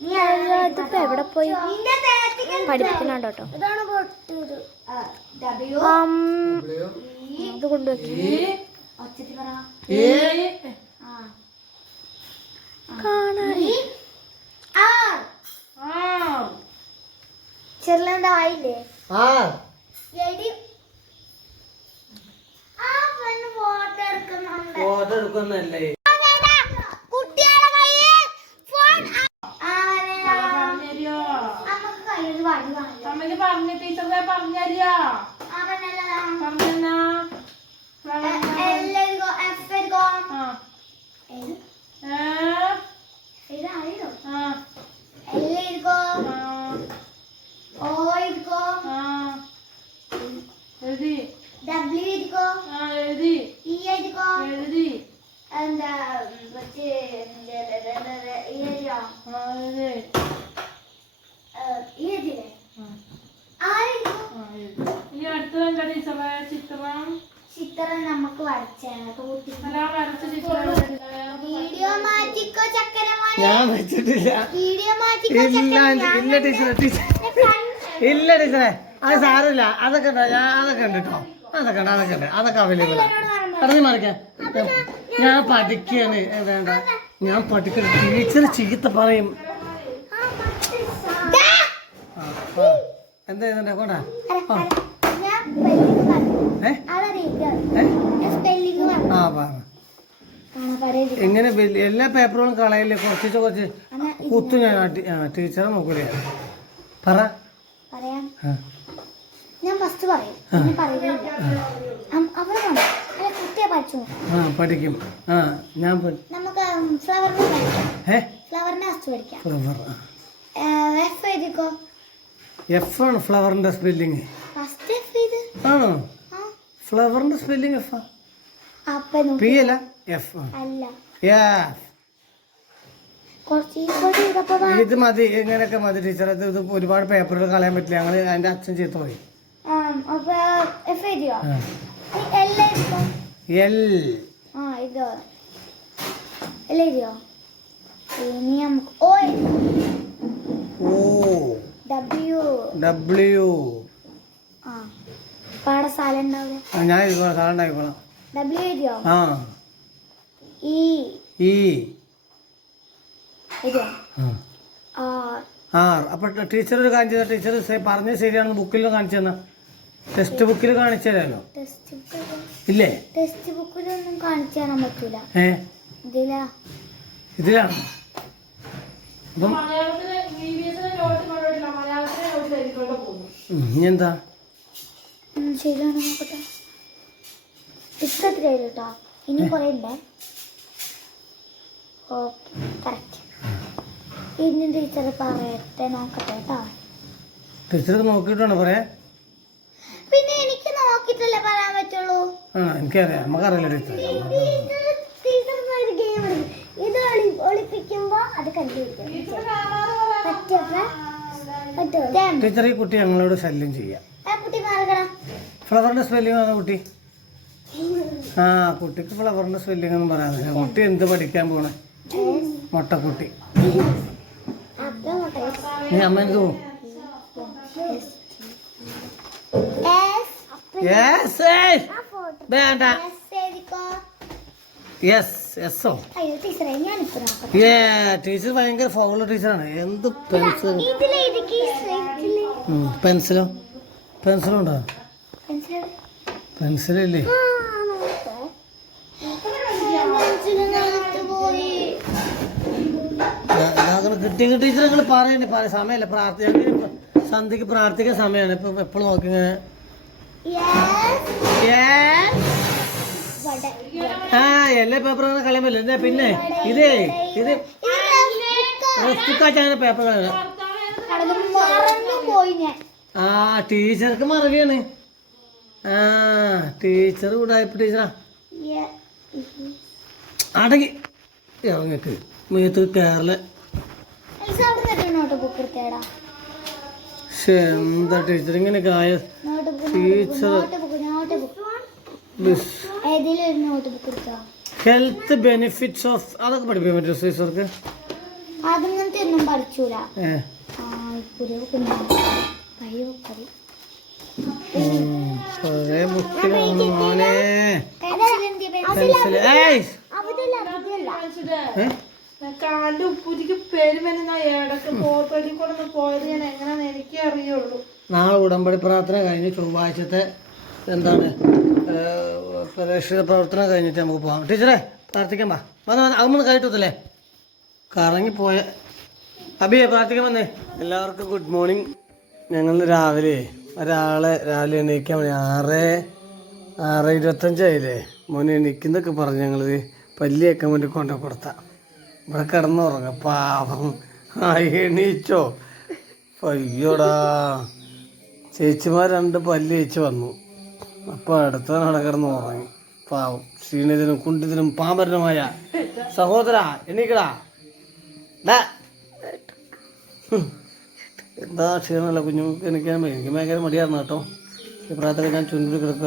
ഇതിപ്പോ എവിടെ പോയി പഠിപ്പിക്കുന്നുണ്ടോ കേട്ടോ. ഇത് കൊണ്ടുവച്ചു ചെറുതായില്ലേ ഫോട്ടോ എടുക്കുന്നല്ലേ പറഞ്ഞ ടീച്ചറെ പറഞ്ഞോ ചിത്രം നമുക്ക് വീഡിയോ മാറ്റിക്കോ ചക്കര ഞാൻ വെച്ചിട്ടില്ല. വീഡിയോ ഇല്ല ടീച്ചറെ അത് സാരമില്ല. അതൊക്കെ ഞാൻ അതൊക്കെ ഉണ്ട് കേട്ടോ. അതൊക്കെ ഉണ്ട്. അതൊക്കെ അവൈലബിൾ ആണ്. പറഞ്ഞു മറിക്കാം. ഞാൻ പഠിക്കാണ്. വേണ്ട ഞാൻ പഠിക്കണം. ടീച്ചർ ചീത്ത പറയും. എന്താ ചെയ്തേ കൊണ്ടാ എങ്ങനെ എല്ലാ പേപ്പറുകളും കളയില്ലേ? കുറച്ച് കുത്തു ഞാൻ ടീച്ചറെ നോക്കൂലേ? പറ. ഞാൻ ഫസ്റ്റ് പഠിക്കും. ഞാൻ നമുക്ക് ഫ്ലവറിനെ ഫസ്റ്റ് പഠിക്കാം. എഫ് ആണ് ഫ്ലവറിന്റെ സ്പെല്ലിങ്. ആണോ? ഫ്ലവറിന്റെ സ്പെല്ലിങ് എഫ്. പി അല്ല എഫ്. ഇത് മതി. ഇങ്ങനെയൊക്കെ മതി ടീച്ചർ. ഇത് ഒരുപാട് പേപ്പറുകൾ കളയാൻ പറ്റില്ല. ഞങ്ങള് അതിന്റെ അച്ഛൻ ചെയ്ത് പോയി. പാഠശാല ഞാൻ സാധനം ഉണ്ടായിക്കോളാം. അപ്പൊ ടീച്ചർ ഒരു കാണിച്ചു തരാം. ടീച്ചർ പറഞ്ഞ ശരിയാണെന്ന് ബുക്കിൽ കാണിച്ചു തന്നാ. ടെക്സ്റ്റ് ബുക്കിൽ കാണിച്ചു തരാമല്ലോ. ഇല്ലേ? ടെക്സ്റ്റ് ബുക്കിലൊന്നും കാണിച്ചു തരാൻ പറ്റൂല. ഇതിലാണ്. അപ്പം ഇനി എന്താ ശരിയാണ് നോക്കട്ടെ. ഇഷ്ടത്തിലായി കേട്ടോ. ഇനി കുറേ ഉണ്ടേ. Okay correct. ഇനി ടീച്ചർ പറയട്ടെ. നോക്കട്ടെ കേട്ടോ. ടീച്ചർക്ക് നോക്കിയിട്ടാണ് പറയാ. പിന്നെ എനിക്ക് നോക്കിയിട്ടല്ലേ പറയാൻ പറ്റുള്ളൂ. എനിക്കറിയാം. നമുക്കറിയില്ല ടീച്ചർ. ഒരു ഗെയിം ഇത് ഒളിപ്പിക്കുമ്പോ അത് കണ്ടുപിടിക്കും. ടീച്ചർ ഈ കുട്ടി ഞങ്ങളോട് ശല്യം ചെയ്യാം. കുട്ടി മാറണം. ഫ്ലവറിന്റെ സ്പെല്ലിംഗ് ആണ് കുട്ടി. കുട്ടിക്ക് ഫ്ലവറിന്റെ സ്പെല്ലിംഗ് ഒന്നും പറയാനില്ല. കുട്ടി എന്ത് പഠിക്കാൻ പോണേ? മുട്ടക്കുട്ടി. നീ അമ്മേനക്ക് പോവും. വേണ്ട. ടീച്ചർ ഭയങ്കര ഫോളോ ടീച്ചറാണ്. എന്ത് പെൻസിലോ ഉണ്ടോ? പെൻസിലല്ലേ? കിട്ടിയ ടീച്ചർ നിങ്ങൾ പറയണ്ടേ? സമയമല്ല. സന്ധ്യക്ക് പ്രാർത്ഥിക്കാൻ സമയമാണ്. ഇപ്പൊ എപ്പോഴും നോക്കി ഇങ്ങനെ എല്ലാ പേപ്പറും കളയാൻ പറ്റില്ല. പിന്നെ ഇത് പേപ്പറാണ്. ടീച്ചർക്ക് മറവിയാണ്. ടീച്ചർ കൂടായപ്പോ ടീച്ചറാ അടങ്ങി ഇറങ്ങിട്ട് മേത്ത് കേരള. എന്താ ടീച്ചർ ഇങ്ങനെയൊക്കെ ആയ? ടീച്ചർ ഹെൽത്ത് ബെനിഫിറ്റ്സ് ഓഫ് അതൊക്കെ പഠിപ്പിക്കാൻ പറ്റുമോ ടീച്ചർക്ക്? അതിങ്ങനത്തെ ഒന്നും പഠിച്ചൂല ഏ പുതിയ കുഞ്ഞാണ് പഴയ കറി പഴയ ബുക്കിലാണ് മോനെ കാലിന്റെ ഉപ്പൂറ്റിക്ക് പേര് വരുന്ന ഇടക്ക് പോപ്പടി കൂടെ പോയത് ഞാൻ എങ്ങനെയാന്ന് എനിക്കേ അറിയുള്ളൂ. നാളെ ഉടമ്പടി പ്രാർത്ഥന കഴിഞ്ഞ് ചൊവ്വാഴ്ചത്തെ എന്താണ് പ്രേക്ഷിത പ്രവർത്തനം കഴിഞ്ഞിട്ട് നമുക്ക് പോകാം. ടീച്ചറെ പ്രാർത്ഥിക്കാൻ വന്ന് അതൊന്നും കഴിഞ്ഞിട്ടല്ലേ കറങ്ങിപ്പോയ അബിയെ പ്രാർത്ഥിക്കാൻ വന്നേ. എല്ലാവർക്കും ഗുഡ് മോർണിംഗ്. ഞങ്ങൾ രാവിലെ രാവിലെ എണീക്കാൻ മതി 6:25 മോനെ എണീക്കുന്നൊക്കെ പറഞ്ഞ് ഞങ്ങൾ പല്ലിയേക്കാൻ വേണ്ടി കൊണ്ടു കൊടുത്ത ഇവിടെ കിടന്നുറങ്ങ പാവം. എണീച്ചോ? അയ്യോടാ ചേച്ചിമാർ 2 പല്ല് ചേച്ചി വന്നു. അപ്പോൾ അടുത്തവനാണ് കിടന്ന് ഉറങ്ങി പാവം. ക്ഷീണിതനും കുണ്ടിതനും പാമ്പരനുമായ സഹോദര എണീക്കടാ. എന്താ ക്ഷീണമല്ല കുഞ്ഞുങ്ങൾക്ക്. എനിക്ക് ഭയങ്കര മടിയായിരുന്നു കേട്ടോ. ഈ പ്രാർത്ഥന ഞാൻ ചുണ്ടിൽ കിടക്കുക.